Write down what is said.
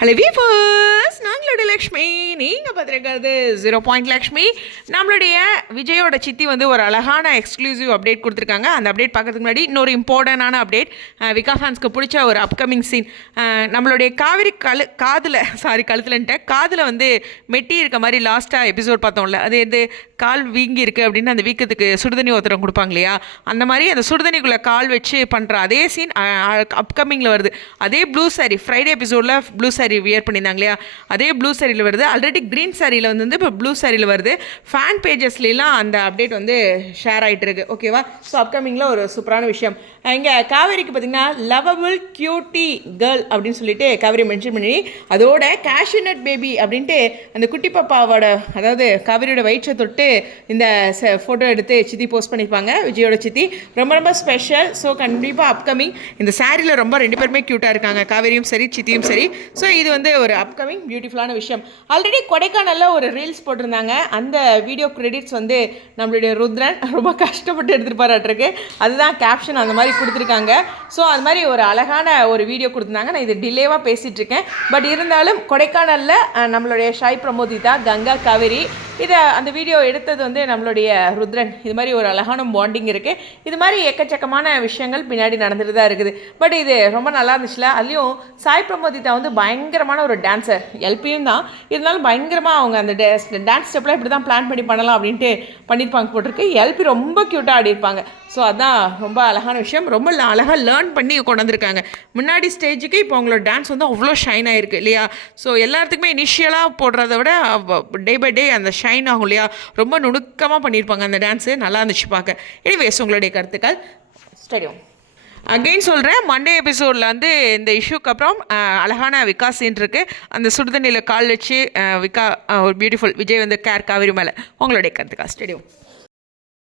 Hello வீஃபர்ஸ் நாங்களோட Lakshmi நீங்கள் பார்த்துருக்கிறது zero point Lakshmi. நம்மளுடைய விஜயோட சித்தி வந்து ஒரு அழகான எக்ஸ்க்ளூசிவ் அப்டேட் கொடுத்துருக்காங்க. அந்த அப்டேட் பார்க்கறதுக்கு முன்னாடி இன்னொரு இம்பார்ட்டண்டான அப்டேட் விகா ஃபேன்ஸ்க்கு பிடிச்ச ஒரு அப்கமிங் சீன் நம்மளுடைய காவிரி கழு காதில் சாரி கழுத்துலன்ட்டு காதில் வந்து மெட்டி இருக்க மாதிரி லாஸ்ட்டாக எபிசோட் பார்த்தோம்ல. அது எது? கால் வீங்கி இருக்குது அப்படின்னு அந்த வீக்கத்துக்கு சுடுதண்ணி ஒருத்தரம் கொடுப்பாங்க இல்லையா? அந்த மாதிரி அந்த சுடுதண்ணிக்குள்ளே கால் வச்சு பண்ணுற அதே சீன் அப்கமிங்கில் வருது. அதே ப்ளூ சாரி ஃப்ரைடே எபிசோடில் ப்ளூ ப்ளூ சாரீ வியர் பண்ணியிருந்தாங்க இல்லையா? அதே ப்ளூ சாரியில் வருது. ஆல்ரெடி க்ரீன் சாரியில் வந்து இப்போ ப்ளூ சாரியில் வருது. ஃபேன் பேஜஸ்லாம் அந்த அப்டேட் வந்து ஷேர் ஆகிட்டு இருக்கு. ஓகேவா ஸோ அப்கமிங்கில் ஒரு சூப்பரான விஷயம். இங்கே காவேரிக்கு பார்த்தீங்கன்னா லவபிள் க்யூட்டி கேர்ள் அப்படின்னு சொல்லிட்டு காவேரி மென்ஷன் பண்ணி அதோட கேஷ்யூநட் பேபி அப்படின்ட்டு அந்த குட்டி பாப்பாவோட அதாவது காவேரியோட வயிற்றை தொட்டு இந்த ஃபோட்டோ எடுத்து சித்தி போஸ்ட் பண்ணியிருப்பாங்க. விஜயோட சித்தி. ரொம்ப ரொம்ப ஸ்பெஷல் ஸோ கண்டிப்பாக அப்கமிங் இந்த சாரியில் ரொம்ப ரெண்டு பேருமே க்யூட்டாக இருக்காங்க. காவேரியும் சரி சித்தியும் சரி. ஸோ இது வந்து ஒரு அப்கமிங் பியூட்டிஃபுல்லான விஷயம். ஆல்ரெடி கொடைக்கானலில் ஒரு ரீல்ஸ் போட்டிருந்தாங்க. அந்த வீடியோ கிரெடிட்ஸ் வந்து நம்மளுடைய ருத்ரன் ரொம்ப கஷ்டப்பட்டு எடுத்துருப்பாராட்டிருக்கு. அதுதான் கேப்ஷன் அந்த மாதிரி கொடுத்துருக்காங்க. ஸோ அது மாதிரி ஒரு அழகான ஒரு வீடியோ கொடுத்துருந்தாங்க. நான் இது டிலேவாக பேசிகிட்ருக்கேன் பட் இருந்தாலும் கொடைக்கானலில் நம்மளுடைய ஷாய் பிரமோதிதா கங்கா காவேரி இதை அந்த வீடியோ எடுத்தது வந்து நம்மளுடைய ருத்ரன். இது மாதிரி ஒரு அழகான பாண்டிங் இருக்குது இது மாதிரி எக்கச்சக்கமான விஷயங்கள் பின்னாடி நடந்துட்டு தான் இருக்குது. பட் இது ரொம்ப நல்லா இருந்துச்சுல. அதுலேயும் சாய் பிரமோதிதா வந்து பயங்கரமான ஒரு டான்ஸர் எல்பியும் தான். இருந்தாலும் பயங்கரமாக அவங்க அந்த டான்ஸ் ஸ்டெப்லாம் இப்படி தான் பிளான் பண்ணி பண்ணலாம் அப்படின்ட்டு பண்ணியிருப்பாங்க போட்டிருக்கு. எல்பி ரொம்ப க்யூட்டாக ஆடிருப்பாங்க ஸோ அதான் ரொம்ப அழகான விஷயம். ரொம்ப அழகாக லேர்ன் பண்ணி கொண்டு வந்திருக்காங்க முன்னாடி ஸ்டேஜுக்கு இப்போ அவங்களோட டான்ஸ் வந்து அவ்வளோ ஷைன் ஆகிருக்கு இல்லையா? ஸோ எல்லாத்துக்குமே இனிஷியலாக போடுறத விட டே பை டே அந்த ஷைன் ஆகும் இல்லையா? ரொம்ப நுணுக்கமாக பண்ணியிருப்பாங்க அந்த டான்ஸு நல்லா இருந்துச்சு பார்க்க. எனிவேஸ் உங்களுடைய கருத்துக்கள். ஸ்டேடியம் அகெயின் சொல்கிறேன் மண்டே எபிசோடில் வந்து இந்த இஷ்யூக்கு அப்புறம் அழகான விகா சீன் இருக்குது அந்த சுடுதண்ணியில் கால் வச்சு விகா ஒரு பியூட்டிஃபுல் விஜய் வந்து கேர் காவிரி மேலே. உங்களுடைய கருத்துக்கா ஸ்டேடியம்